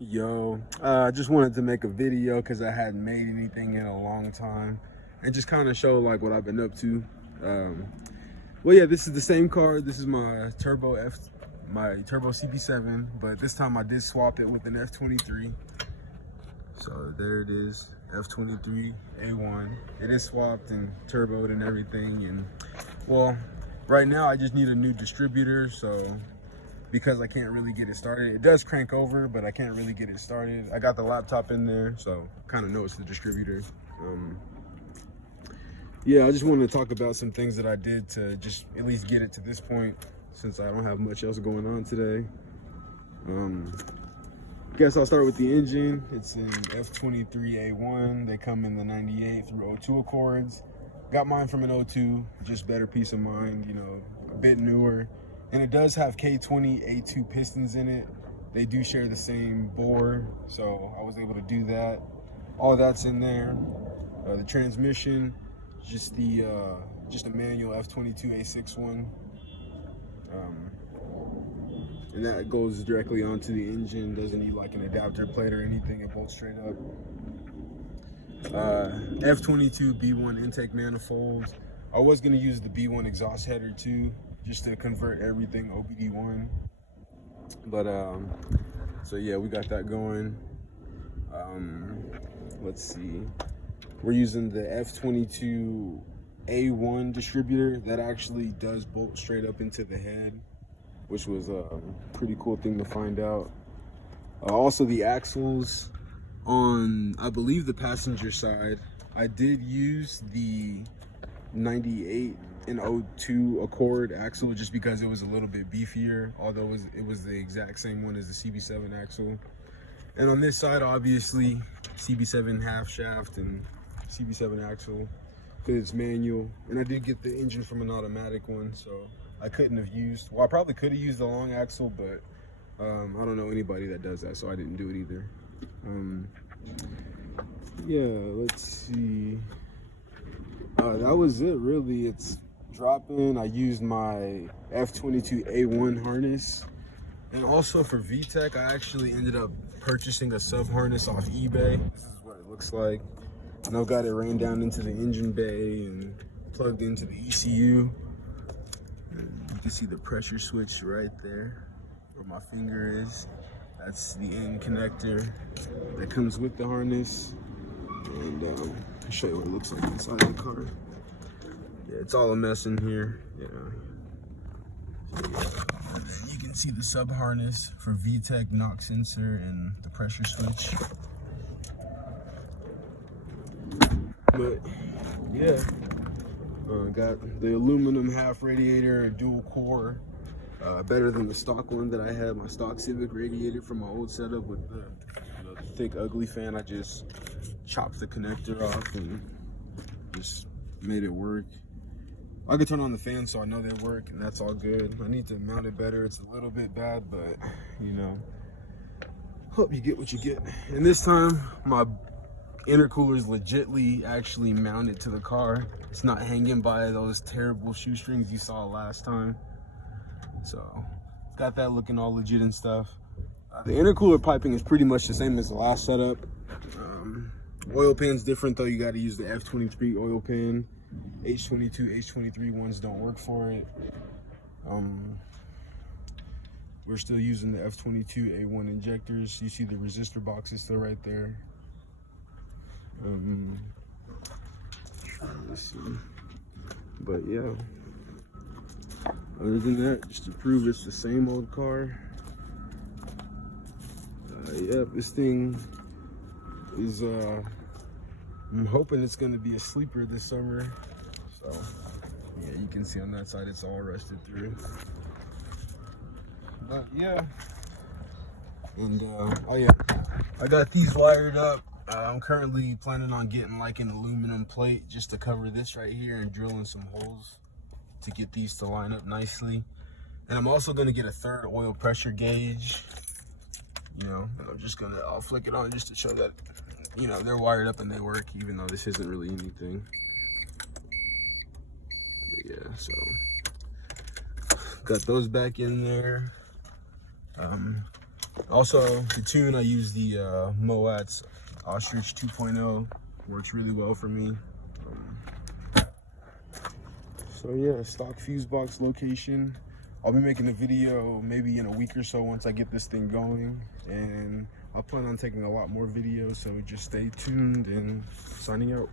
Yo, I just wanted to make a video because I hadn't made anything in a long time and just kind of show like what I've been up to. Well, yeah, this is the same car. This is my turbo CB7, but this time I did swap it with an F23. So there it is, F23 A1. It is swapped and turboed and everything. And well, right now I just need a new distributor. So because I can't really get it started. It does crank over, but I can't really get it started. I got the laptop in there, so kind of know it's the distributor. Yeah, I just wanted to talk about some things that I did to just at least get it to this point, since I don't have much else going on today. Guess I'll start with the engine. It's an F23 A1. They come in the 98 through 02 Accords. Got mine from an 02, just better peace of mind, you know, a bit newer. And it does have K20 A2 pistons in it. They do share the same bore, so I was able to do that. All that's in there. The transmission, just a manual F22 A6 one. And that goes directly onto the engine. Doesn't need like an adapter plate or anything. It bolts straight up. F22 B1 intake manifolds. I was gonna use the B1 exhaust header too, just to convert everything OBD1. But so yeah, we got that going. Let's see. We're using the F22 A1 distributor that actually does bolt straight up into the head, which was a pretty cool thing to find out. Also the axles on, I believe, the passenger side, I did use the 98 and 02 Accord axle just because it was a little bit beefier, although it was the exact same one as the CB7 axle. And on this side, obviously, CB7 half shaft and CB7 axle, because it's manual. And I did get the engine from an automatic one, so I couldn't have used, well, I probably could have used the long axle, but I don't know anybody that does that, so I didn't do it either. Yeah, let's see. That was it, really. It's dropping. I used my F22 A1 harness. And also for VTEC, I actually ended up purchasing a sub harness off eBay. This is what it looks like. And I've got it ran down into the engine bay and plugged into the ECU. And you can see the pressure switch right there where my finger is. That's the end connector that comes with the harness. And I'll show you what it looks like inside the car. Yeah, it's all a mess in here. Yeah. And then you can see the sub harness for VTEC, knock sensor, and the pressure switch. But yeah, got the aluminum half radiator, dual core. Better than the stock one that I had, my stock Civic radiator from my old setup with the thick ugly fan. I just chopped the connector off and just made it work. I could turn on the fan so I know they work, and that's all good. I need to mount it better. It's a little bit bad, but you know, hope you get what you get. And this time my intercooler is legitly actually mounted to the car. It's not hanging by those terrible shoestrings you saw last time. So got that looking all legit and stuff. The intercooler piping is pretty much the same as the last setup. Oil pan's different though. You got to use the F23 oil pan. H22, H23 ones don't work for it. We're still using the F22 A1 injectors. You see the resistor box is still right there. Let's see. But yeah. Other than that, just to prove it's the same old car. Yep, this thing is, I'm hoping it's gonna be a sleeper this summer. So, yeah, you can see on that side, it's all rusted through. But yeah, and oh yeah, I got these wired up. I'm currently planning on getting like an aluminum plate just to cover this right here and drilling some holes to get these to line up nicely. And I'm also gonna get a third oil pressure gauge, you know, and I'll flick it on just to show that, you know, they're wired up and they work, even though this isn't really anything. But yeah, so got those back in there. Also, the tune, I use the Moats Ostrich 2.0. Works really well for me. So yeah, stock fuse box location. I'll be making a video maybe in a week or so once I get this thing going, and I'll plan on taking a lot more videos, so just stay tuned and signing out.